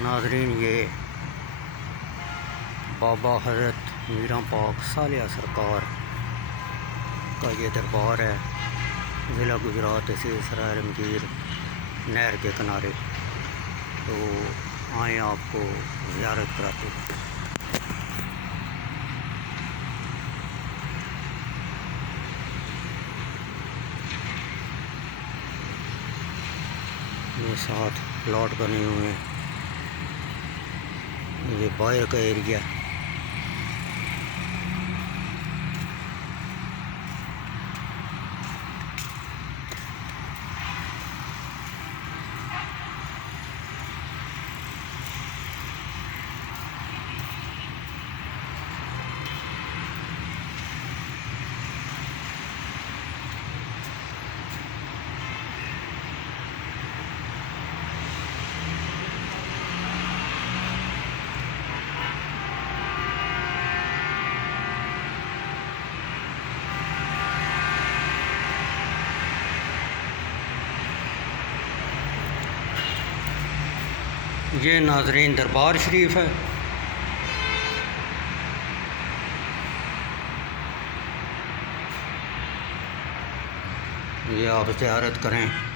नाजरीन, ये बाबा हज़रत मीरा पाक सालिया सरकार का ये दरबार है। ज़िला गुजरात, तहसील सराय रंगीर, नहर के किनारे। तो आए आपको ज़ियारत कराते हैं। ये 7 प्लॉट बने हुए हैं। ये बाहर का एरिया। ये नाजरीन दरबार शरीफ है। ये आप ज़ियारत करें।